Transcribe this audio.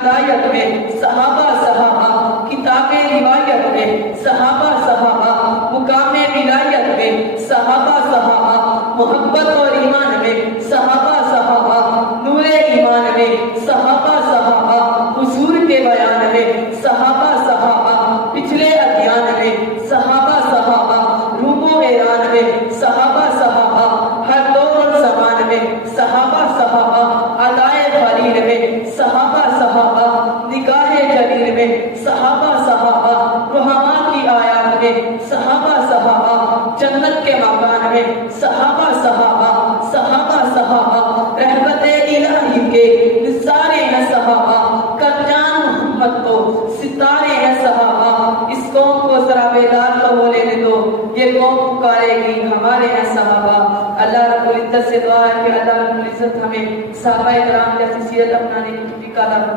ہدایت میں صحابہ صحابہ، کتاب روایت میں صحابہ صحابہ، مقام ولایت میں صحابہ صحابہ، محبت اور ایمان میں صحابہ صحابہ، نور ایمان میں صحابہ صحابہ، حضور کے بیان میں صحابہ صحابہ، پچھلے ادیان میں صحابہ صحابہ، روم و ایران میں صحابہ صحابہ، ہر دور اور زمان میں صحابہ صحابہ، ادائے خلیل میں صحابہ صحابہ، نگاہ جلیل میں صحابہ صحابہ، رحماء کی آیات میں صحابہ صحابہ، جنت کے مکان میں صحابہ صحابہ، صحابہ صحابہ، رحمت الہی کے نثارے ہیں صحابہ، کتان محمد کو ستارے ہیں صحابہ۔ اس قوم کو ذرا بیدار تو ہو لینے دو، یہ قوم پکارے گی ہمارے ہیں صحابہ۔ اللہ رب العزت سے دعا ہے کہ اللہ رب العزت ہمیں صحابہ کرام جیسی سیرت اپنانے کی توفیق عطا فرمائے۔